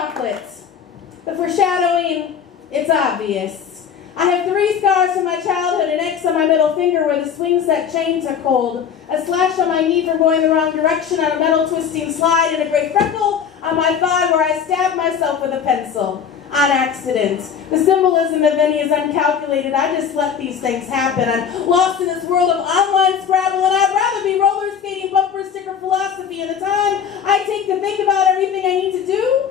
chocolate. The foreshadowing, it's obvious. I have 3 scars from my childhood, an X on my middle finger where the swing set chain took hold, a slash on my knee for going the wrong direction on a metal twisting slide, and a gray freckle on my thigh where I stabbed myself with a pencil. On accident. The symbolism of any is uncalculated. I just let these things happen. I'm lost in this world of online Scrabble, and I'd rather be roller skating bumper sticker philosophy. And the time I take to think about everything I need to do,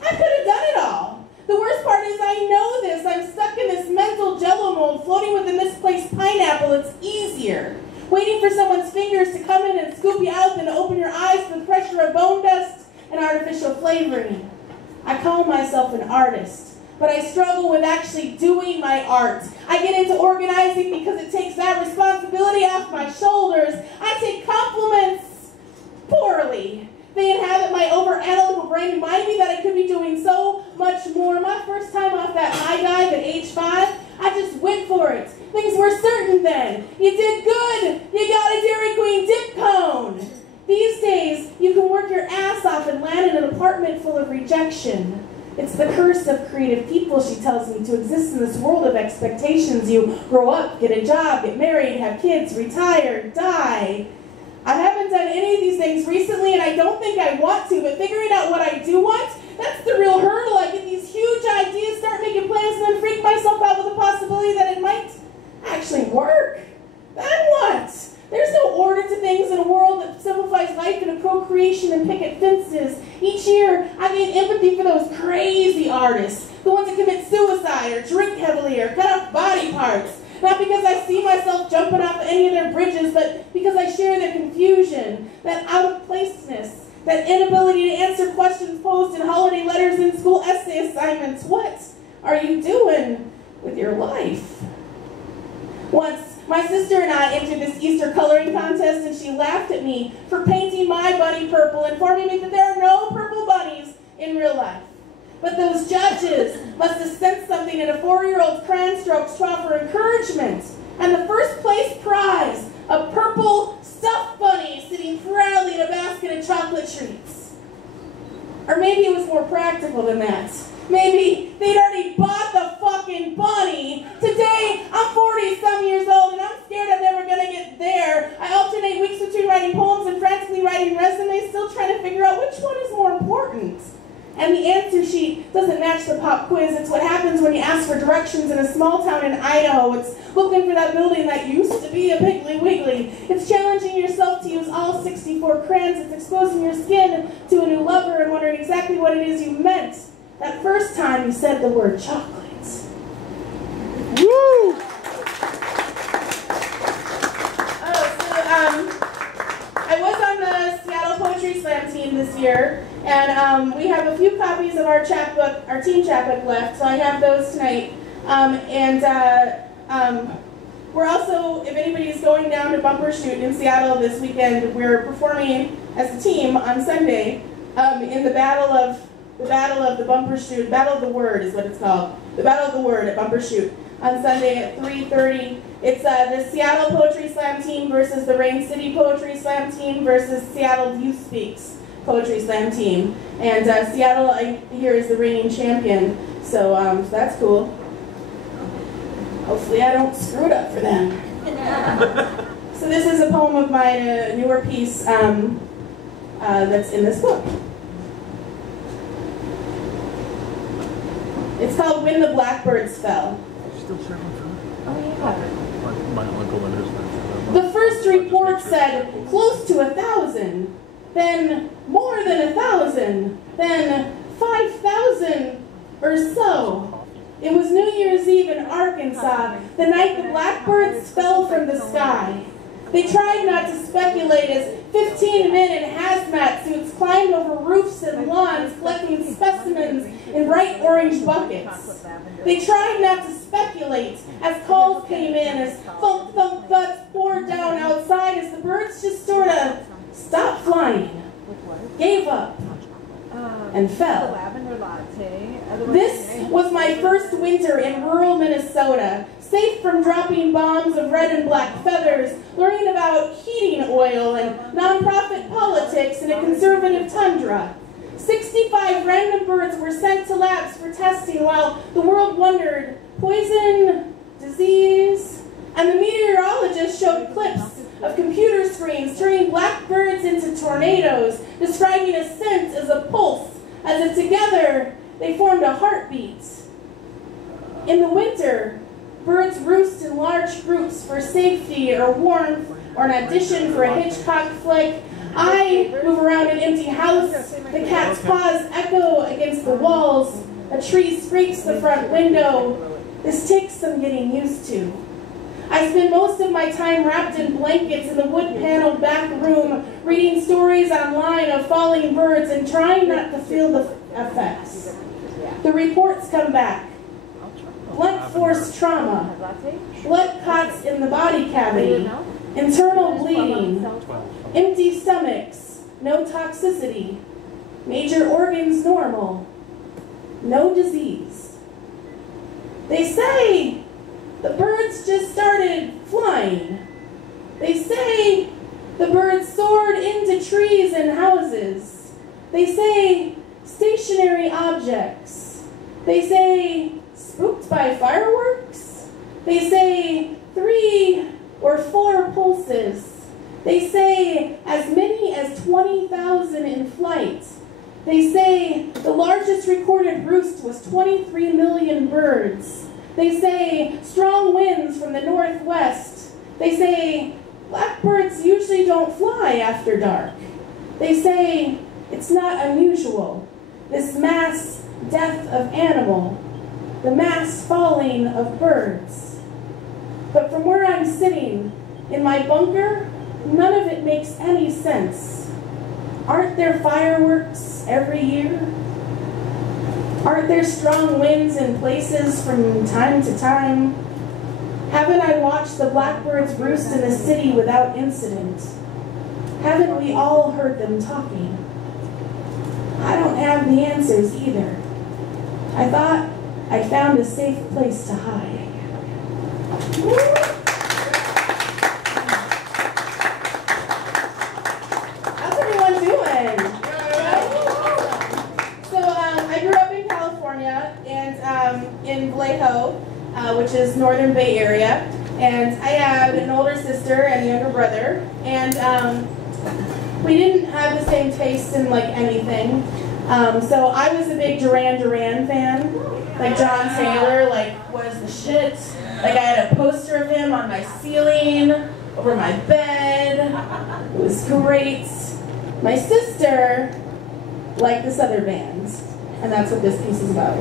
I could have done it all. The worst part is I know this. I'm stuck in this mental jello mold, floating with a misplaced pineapple. It's easier. Waiting for someone's fingers to come in and scoop you out than to open your eyes to the pressure of bone dust and artificial flavoring. I call myself an artist, but I struggle with actually doing my art. I get into organizing because it takes that responsibility off my shoulders. I take compliments poorly. They inhabit my over-analytical brain, remind me that I could be doing so much more. My first time off that high dive at age 5, I just went for it. Things were certain then. You did good. You got a Dairy Queen dip cone. These days, you can work your ass off and land in an apartment full of rejection. It's the curse of creative people, she tells me, to exist in this world of expectations. You grow up, get a job, get married, have kids, retire, die. I haven't done any of these things recently, and I don't think I want to, but figuring out what I do want, that's the real hurdle. I get these huge ideas, start making plans, and then freak myself out with the possibility that it might actually work. Then what? There's no order to things in a world that simplifies life into procreation and picket fences. Each year, I gain empathy for those crazy artists, the ones that commit suicide or drink heavily or cut off body parts. Not because I see myself jumping off any of their bridges, but because I share their confusion, that out-of-placeness, that inability to answer questions posed in holiday letters and school essay assignments. What are you doing with your life? Once, my sister and I entered this Easter coloring contest, and she laughed at me for painting my bunny purple, informing me that there are no purple bunnies in real life. But those judges must have sensed something in a 4-year-old's crayon strokes to offer encouragement. And the first place prize, a purple stuffed bunny sitting proudly in a basket of chocolate treats. Or maybe it was more practical than that. Maybe they'd already bought the fucking bunny. Today, I'm 40-some years old, and I'm scared I'm never going to get there. I alternate weeks between writing poems and frantically writing resumes, still trying to figure out which one is more important. And the answer sheet doesn't match the pop quiz. It's what happens when you ask for directions in a small town in Idaho. It's looking for that building that used to be a Piggly Wiggly. It's challenging yourself to use all 64 crayons. It's exposing your skin to a new lover and wondering exactly what it is you meant that first time you said the word chocolate. Woo! I was on the Seattle Poetry Slam team this year, and we have a few copies of our chapbook, our team chapbook left, so I have those tonight. We're also, if anybody's going down to Bumper Shoot in Seattle this weekend, we're performing as a team on Sunday in the Battle of the Bumper Shoot. Battle of the Word is what it's called. The Battle of the Word at Bumper Shoot on Sunday at 3:30. It's the Seattle Poetry Slam team versus the Rain City Poetry Slam team versus Seattle Youth Speaks Poetry Slam team. And Seattle, I hear, is the reigning champion. So that's cool. Hopefully I don't screw it up for them. So this is a poem of mine, a newer piece that's in this book. It's called When the Blackbirds Fell. Still serving food? Oh, yeah. My uncle and his friends. The first report said close to 1,000, then more than 1,000, then 5,000 or so. It was New Year's Eve in Arkansas, the night the blackbirds fell from the sky. They tried not to speculate as 15 men in hazmat suits climbed over roofs and lawns collecting specimens in bright orange buckets. They tried not to speculate as calls came in, as thump thump thuds poured down outside, as the birds just sort of stopped flying, gave up, and fell. This was my first winter in rural Minnesota, safe from dropping bombs of red and black feathers, learning about heating oil and nonprofit politics in a conservative tundra. 65 random birds were sent to labs for testing while the world wondered, poison, disease, and the meteorologist showed clips of computer screens turning blackbirds into tornadoes, describing a scent as a pulse, as if together they formed a heartbeat. In the winter, birds roost in large groups for safety or warmth or an audition for a Hitchcock flick. I move around an empty house. The cat's paws echo against the walls. A tree scrapes the front window. This takes some getting used to. I spend most of my time wrapped in blankets in the wood-paneled back room, reading stories online of falling birds and trying not to feel the effects. The reports come back. Blunt force trauma, blood clots in the body cavity, internal bleeding, empty stomachs, no toxicity, major organs normal, no disease. They say the birds just started flying. They say the birds soared into trees and houses. They say stationary objects. They say spooked by fireworks. They say 3 or 4 pulses. They say as many as 20,000 in flight. They say the largest recorded roost was 23 million birds. They say strong winds from the northwest. They say blackbirds usually don't fly after dark. They say it's not unusual, this mass death of animal, the mass falling of birds. But from where I'm sitting, in my bunker, none of it makes any sense. Aren't there fireworks every year? Aren't there strong winds in places from time to time? Haven't I watched the blackbirds roost in the city without incident? Haven't we all heard them talking? I don't have the answers either. I thought I found a safe place to hide. How's everyone doing? So I grew up in California and in Vallejo, which is northern Bay Area, and I have an older sister and a younger brother, and we didn't have the same taste in like anything. So I was a big Duran Duran fan. Like John Taylor, like, was the shit. Like I had a poster of him on my ceiling, over my bed. It was great. My sister liked this other band, and that's what this piece is about.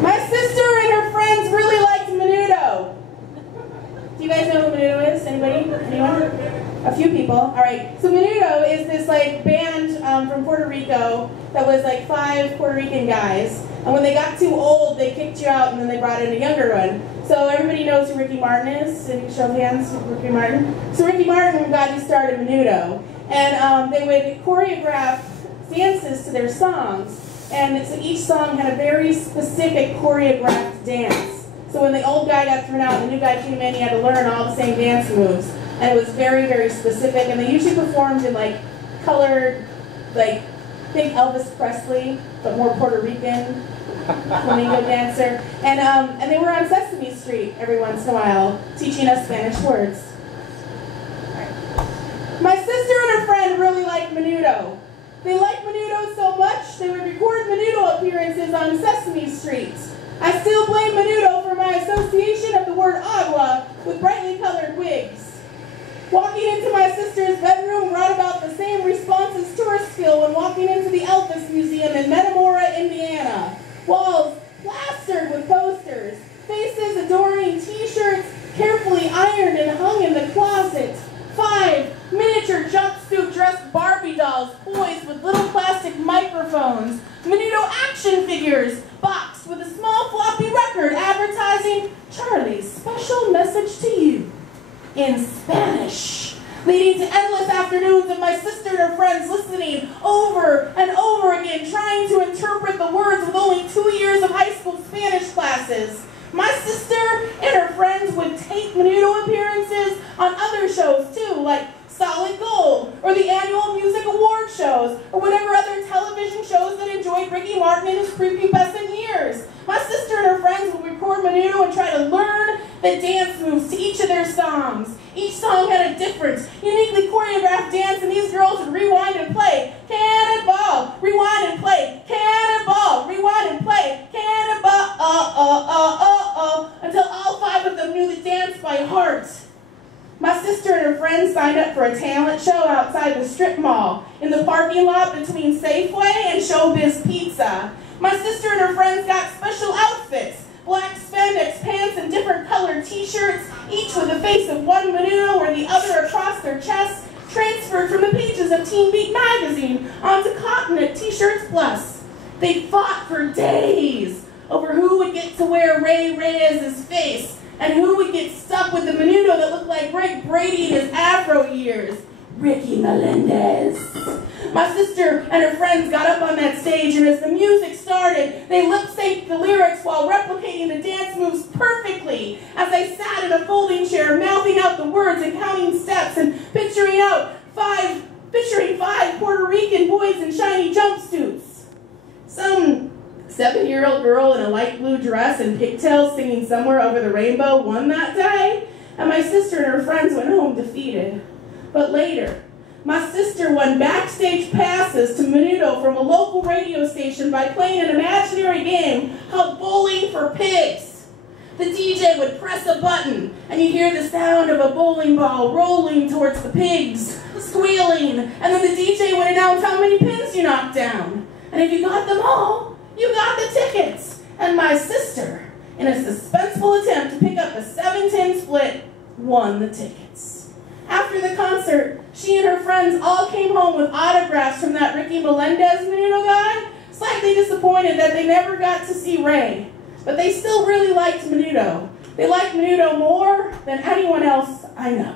My sister and her friends really liked Menudo. Do you guys know who Menudo is? Anybody? Anyone? A few people. All right. So Menudo is this like band from Puerto Rico that was like 5 Puerto Rican guys. And when they got too old, they kicked you out and then they brought in a younger one. So everybody knows who Ricky Martin is. Show of hands, Ricky Martin. So Ricky Martin got you started Menudo. And they would choreograph dances to their songs. And so each song had a very specific choreographed dance. So when the old guy got thrown out and the new guy came in, he had to learn all the same dance moves. And it was very, very specific. And they usually performed in like colored, like, think Elvis Presley, but more Puerto Rican, flamingo dancer. And they were on Sesame Street every once in a while, teaching us Spanish words. My sister and her friend really liked Menudo. They liked Menudo so much, they would record Menudo appearances on Sesame Street. I still blame Menudo for my association of the word agua with brightly colored wigs. Walking into my sister's bedroom brought about the same response as tourists feel when walking into the Elvis Museum in Metamora, Indiana. Walls plastered with posters, faces adoring t-shirts carefully ironed and hung in the closet. 5 miniature jumpsuit dressed Barbie dolls poised with little plastic microphones. Menudo action figures boxed with a small floppy record advertising Charlie's special message to you in Spanish, leading to endless afternoons of my sister and her friends listening over and over again, trying to interpret the words with only 2 years of high school Spanish classes. My sister and her friends would tape Menudo appearances on other shows too, like Solid Gold, or the annual music award shows, or whatever other television shows that enjoyed Ricky Martin in his prepubescent years. My sister and her friends would record Menudo and try to learn the dance moves to each of their songs. Each song had a different, uniquely choreographed dance, and these girls would rewind and play, cannonball, rewind and play, cannonball, rewind and play, cannonball, until all 5 of them knew the dance by heart. My sister and her friends signed up for a talent show outside the strip mall, in the parking lot between Safeway and Showbiz Pizza. My sister and her friends got special outfits, black spandex pants and different colored t-shirts, each with the face of one Menudo or the other across their chests, transferred from the pages of Teen Beat magazine onto cotton at T-Shirts Plus. They fought for days over who would get to wear Ray Reyes' face and who would get stuck with the Menudo that looked like Rick Brady in his afro years. Ricky Melendez. My sister and her friends got up on that stage, and as the music started, they lip-synced the lyrics while replicating the dance moves perfectly as they sat in a folding chair, mouthing out the words and counting steps and picturing 5 Puerto Rican boys in shiny jumpsuits. Some 7-year-old girl in a light blue dress and pigtails singing Somewhere Over the Rainbow won that day, and my sister and her friends went home defeated. But later, my sister won backstage passes to Menudo from a local radio station by playing an imaginary game called Bowling for Pigs. The DJ would press a button, and you'd hear the sound of a bowling ball rolling towards the pigs, squealing, and then the DJ would announce how many pins you knocked down. And if you got them all, you got the tickets. And my sister, in a suspenseful attempt to pick up a 7-10 split, won the tickets. After the concert, she and her friends all came home with autographs from that Ricky Melendez Menudo guy, slightly disappointed that they never got to see Ray. But they still really liked Menudo. They liked Menudo more than anyone else I know.